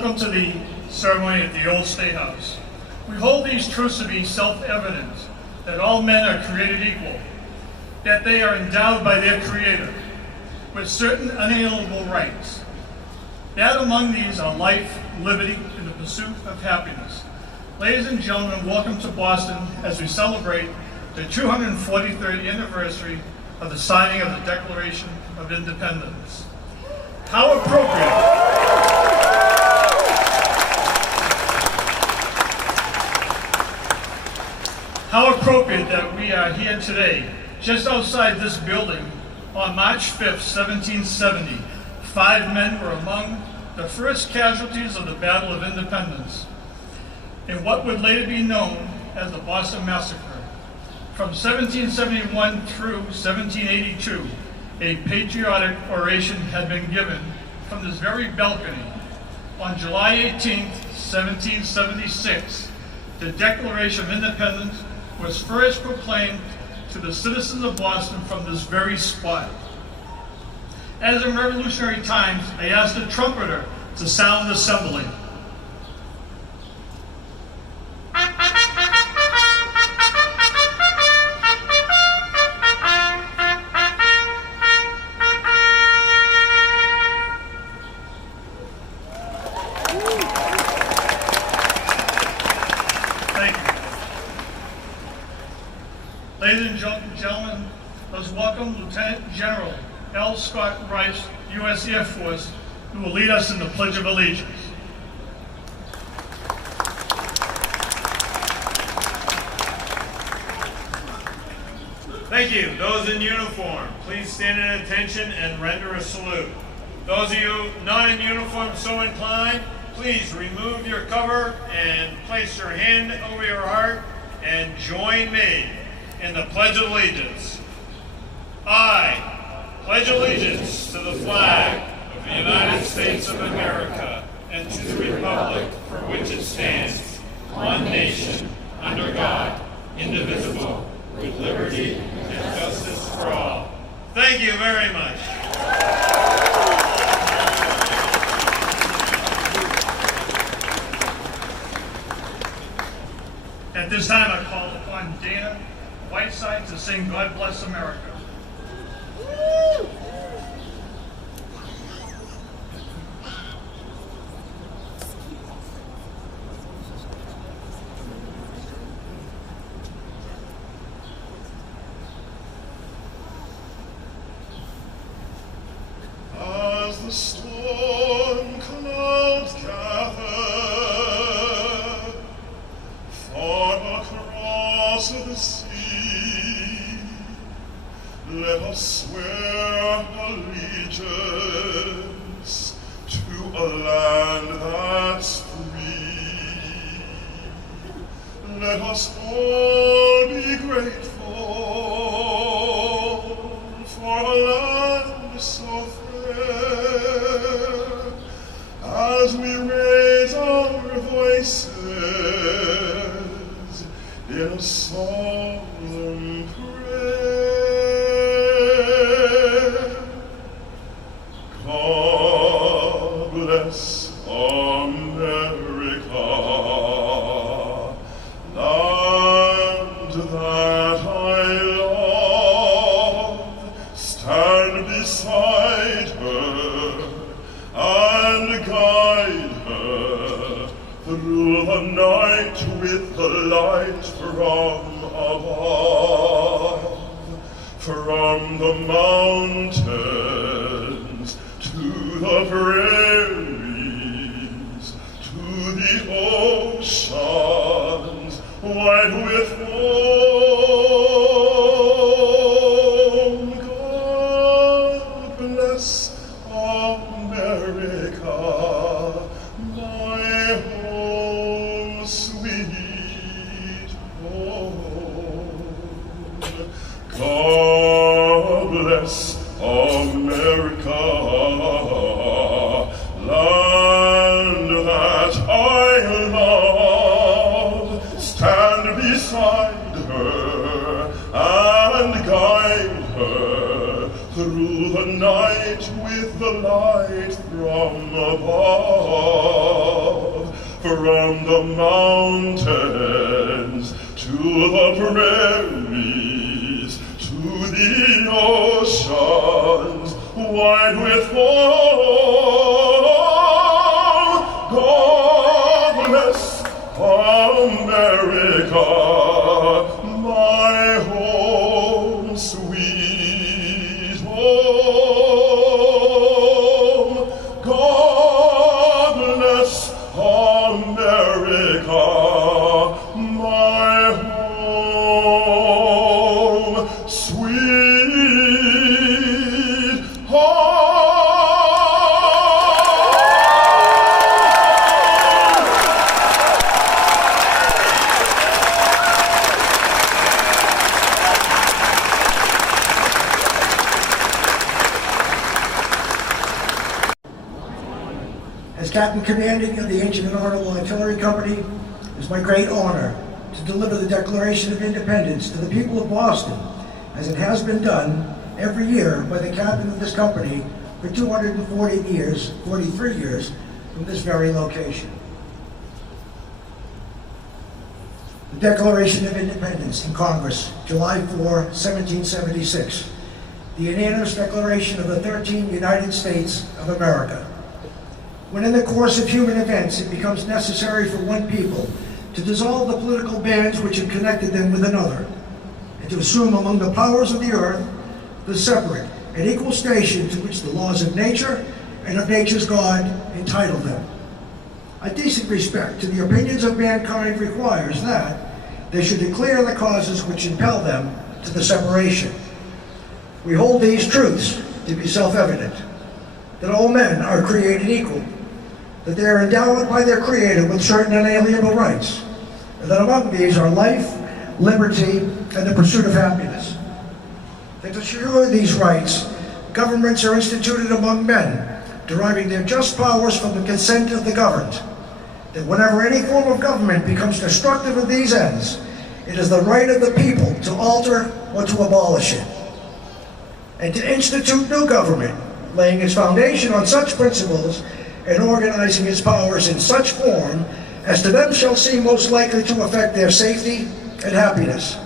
Welcome to the ceremony at the Old State House. We hold these truths to be self-evident, that all men are created equal, that they are endowed by their Creator with certain unalienable rights. That among these are life, liberty, and the pursuit of happiness. Ladies and gentlemen, welcome to Boston as we celebrate the 243rd anniversary of the signing of the Declaration of Independence. How appropriate that we are here today, just outside this building, on March 5th, 1770. 5 men were among the first casualties of the Battle of Independence, in what would later be known as the Boston Massacre. From 1771 through 1782, a patriotic oration had been given from this very balcony. On July 18, 1776, the Declaration of Independence was first proclaimed to the citizens of Boston from this very spot. As in revolutionary times, I asked the trumpeter to sound the assembly. Thank you. Ladies and gentlemen, let's welcome Lieutenant General L. Scott Rice, U.S. Air Force, who will lead us in the Pledge of Allegiance. Thank you. Those in uniform, please stand at attention and render a salute. Those of you not in uniform so inclined, please remove your cover and place your hand over your heart and join me in the Pledge of Allegiance. I pledge allegiance to the flag of the United States of America and to the republic for which it stands, one nation, under God, indivisible, with liberty and justice for all. Thank you very much. At this time, I call upon Dana Whiteside to sing God Bless America. As the storm clouds gather far across the sea, let us swear allegiance to a land that's free. Let us all be grateful for a land so fair, as we raise our voices in a solemn prayer. God bless America, land that I love. Stand beside her and guide her through the night with the light from above. From the mountains to the prairies, to the oceans white with foam. God bless America, my home, sweet home. God bless America, land that I love. Stand beside her and guide her through the night with the light from above. from the mountains to the prairies, to the oceans wide with foam. God bless America, my home, sweet home. God bless America, my home, sweet home. As Captain Commanding of the Ancient and Honorable Artillery Company, it is my great honor to deliver the Declaration of Independence to the people of Boston, as it has been done every year by the captain of this company for 243 years from this very location. The Declaration of Independence in Congress, July 4, 1776. The unanimous declaration of the 13 United States of America. When in the course of human events it becomes necessary for one people to dissolve the political bands which have connected them with another, and to assume among the powers of the earth the separate and equal station to which the laws of nature and of nature's God entitle them. A decent respect to the opinions of mankind requires that they should declare the causes which impel them to the separation. We hold these truths to be self-evident, that all men are created equal, that they are endowed by their Creator with certain inalienable rights, and that among these are life, liberty, and the pursuit of happiness. That to secure these rights, governments are instituted among men, deriving their just powers from the consent of the governed. That whenever any form of government becomes destructive of these ends, it is the right of the people to alter or to abolish it, and to institute new government, laying its foundation on such principles and organizing its powers in such form as to them shall seem most likely to affect their safety and happiness.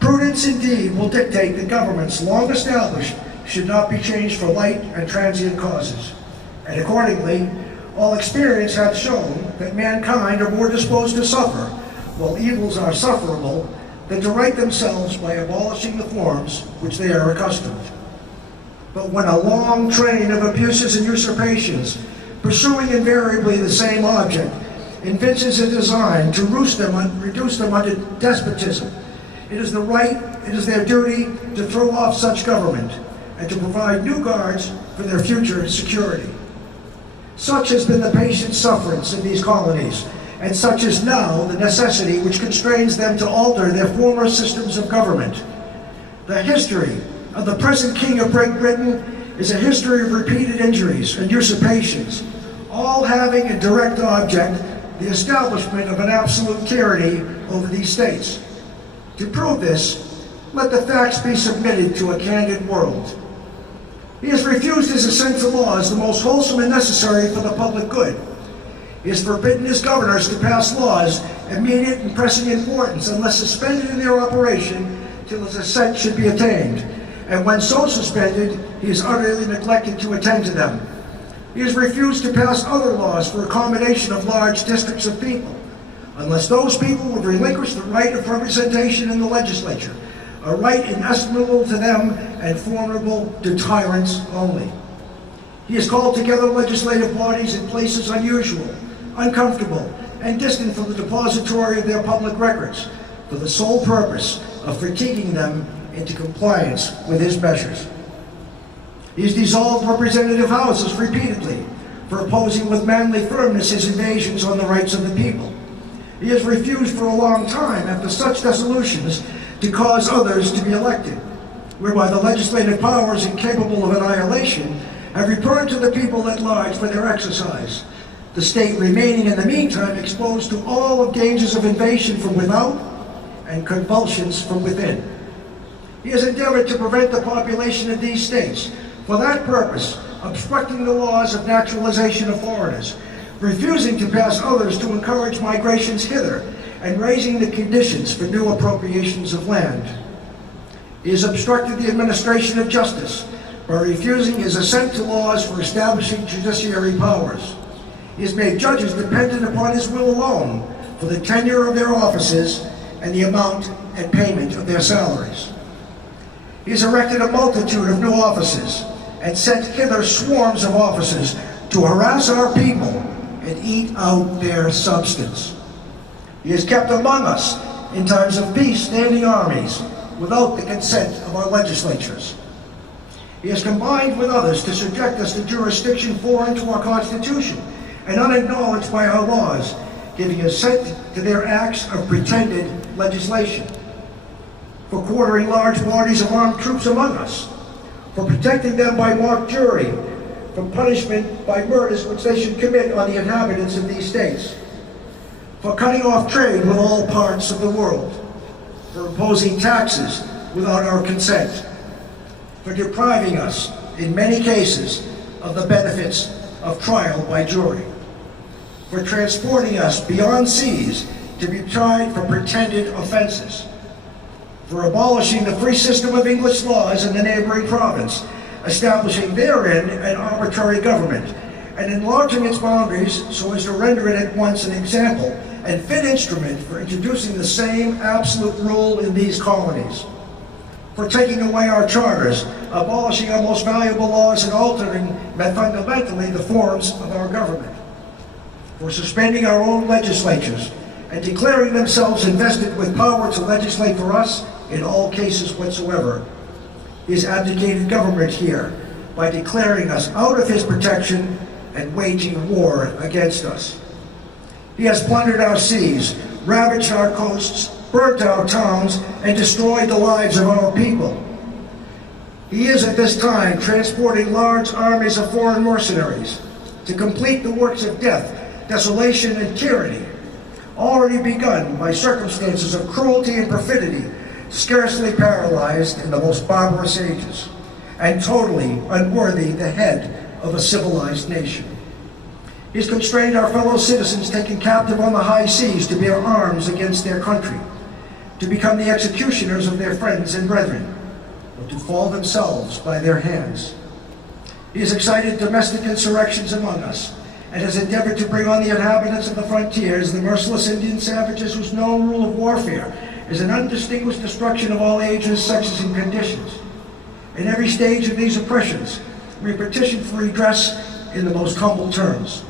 Prudence indeed will dictate that governments long established should not be changed for light and transient causes, and accordingly all experience hath shown that mankind are more disposed to suffer, while evils are sufferable, than to right themselves by abolishing the forms which they are accustomed. But when a long train of abuses and usurpations, pursuing invariably the same object, evinces a design to reduce them under despotism, it is their duty to throw off such government and to provide new guards for their future security. Such has been the patient sufferance in these colonies, and such is now the necessity which constrains them to alter their former systems of government. The history of the present King of Great Britain is a history of repeated injuries and usurpations, all having a direct object the establishment of an absolute tyranny over these states. To prove this, let the facts be submitted to a candid world. He has refused his assent to laws the most wholesome and necessary for the public good. He has forbidden his governors to pass laws immediate and pressing importance unless suspended in their operation till his assent should be attained. And when so suspended, he is utterly neglected to attend to them. He has refused to pass other laws for accommodation of large districts of people, unless those people would relinquish the right of representation in the legislature, a right inestimable to them and formidable to tyrants only. He has called together legislative bodies in places unusual, uncomfortable, and distant from the depository of their public records, for the sole purpose of fatiguing them into compliance with his measures. He has dissolved representative houses repeatedly for opposing with manly firmness his invasions on the rights of the people. He has refused for a long time, after such dissolutions, to cause others to be elected, whereby the legislative powers incapable of annihilation have returned to the people at large for their exercise, the state remaining in the meantime exposed to all of dangers of invasion from without and convulsions from within. He has endeavored to prevent the population of these states, for that purpose, obstructing the laws of naturalization of foreigners, refusing to pass others to encourage migrations hither, and raising the conditions for new appropriations of land. He has obstructed the administration of justice by refusing his assent to laws for establishing judiciary powers. He has made judges dependent upon his will alone for the tenure of their offices and the amount and payment of their salaries. He has erected a multitude of new offices and sent hither swarms of officers to harass our people and eat out their substance. He has kept among us, in times of peace, standing armies without the consent of our legislatures. He has combined with others to subject us to jurisdiction foreign to our Constitution and unacknowledged by our laws, giving assent to their acts of pretended legislation, for quartering large bodies of armed troops among us, for protecting them by mock jury from punishment by murders which they should commit on the inhabitants of these states, for cutting off trade with all parts of the world, for imposing taxes without our consent, for depriving us, in many cases, of the benefits of trial by jury, for transporting us beyond seas to be tried for pretended offenses, for abolishing the free system of English laws in the neighboring province, establishing therein an arbitrary government, and enlarging its boundaries so as to render it at once an example and fit instrument for introducing the same absolute rule in these colonies, for taking away our charters, abolishing our most valuable laws, and altering fundamentally the forms of our government, for suspending our own legislatures and declaring themselves invested with power to legislate for us in all cases whatsoever. He has abdicated government here by declaring us out of his protection and waging war against us. He has plundered our seas, ravaged our coasts, burnt our towns, and destroyed the lives of our people. He is at this time transporting large armies of foreign mercenaries to complete the works of death, desolation, and tyranny, already begun by circumstances of cruelty and perfidy, scarcely paralyzed in the most barbarous ages, and totally unworthy the head of a civilized nation. He has constrained our fellow citizens taken captive on the high seas to bear arms against their country, to become the executioners of their friends and brethren, or to fall themselves by their hands. He has excited domestic insurrections among us, and has endeavored to bring on the inhabitants of the frontiers the merciless Indian savages whose known rule of warfare is an undistinguished destruction of all ages, sexes, and conditions. In every stage of these oppressions, we petition for redress in the most humble terms.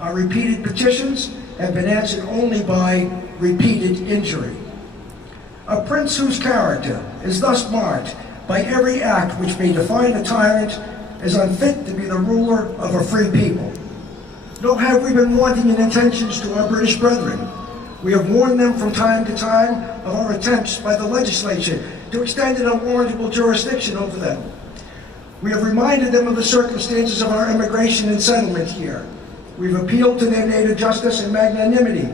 Our repeated petitions have been answered only by repeated injury. A prince whose character is thus marked by every act which may define a tyrant is unfit to be the ruler of a free people. Nor have we been wanting in intentions to our British brethren. We have warned them from time to time of our attempts by the legislature to extend an unwarrantable jurisdiction over them. We have reminded them of the circumstances of our immigration and settlement here. We've appealed to their native justice and magnanimity,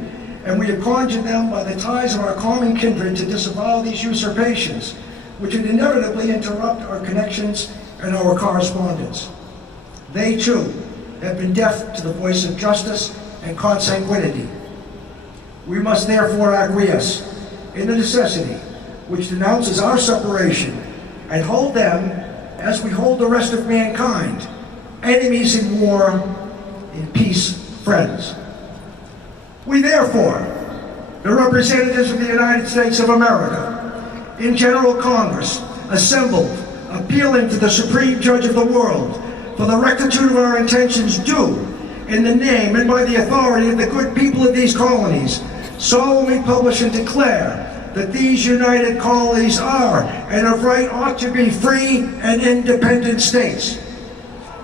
and we have conjured them by the ties of our common kindred to disavow these usurpations, which would inevitably interrupt our connections and our correspondence. They, too, have been deaf to the voice of justice and consanguinity. We must therefore acquiesce in the necessity which denounces our separation and hold them, as we hold the rest of mankind, enemies in war, in peace, friends. We therefore, the representatives of the United States of America, in General Congress, assembled, appealing to the Supreme Judge of the world for the rectitude of our intentions, do, in the name and by the authority of the good people of these colonies, solemnly publish and declare that these united colonies are, and of right ought to be, free and independent states,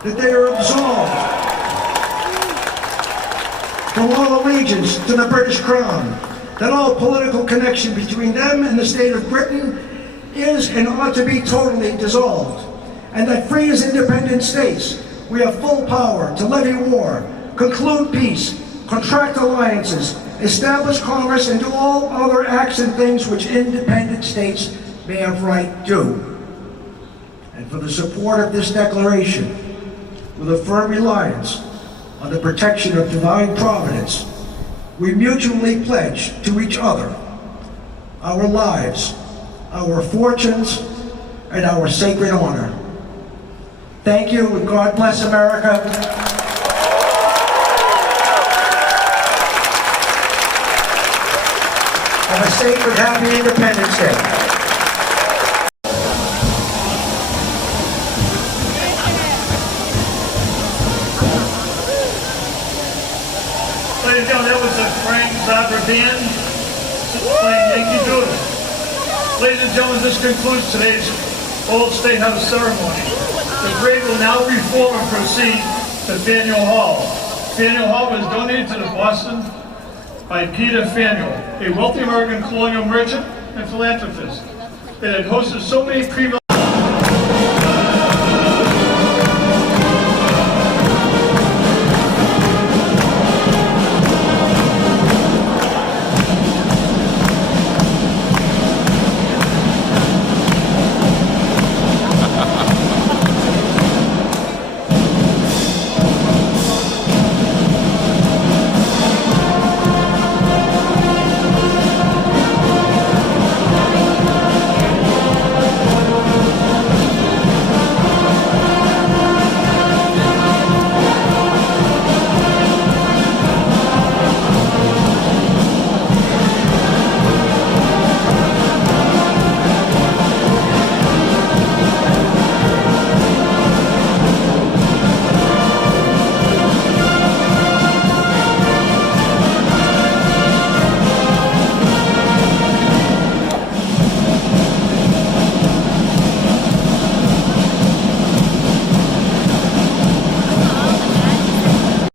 that they are absolved from all allegiance to the British Crown, that all political connection between them and the state of Britain is and ought to be totally dissolved, and that free as independent states, we have full power to levy war, conclude peace, contract alliances, establish commerce, and do all other acts and things which independent states may have right do. And for the support of this declaration, with a firm reliance on the protection of divine providence, we mutually pledge to each other our lives, our fortunes, and our sacred honor. Thank you, and God bless America. Have a safe and happy Independence Day. Ladies and gentlemen, that was the Frank Zappa Band playing Yankee Doodle. Ladies and gentlemen, this concludes today's Old State House ceremony. The parade will now reform and proceed to Faneuil Hall. Faneuil Hall was donated to the Boston by Peter Faneuil, a wealthy American colonial merchant and philanthropist that had hosted so many pre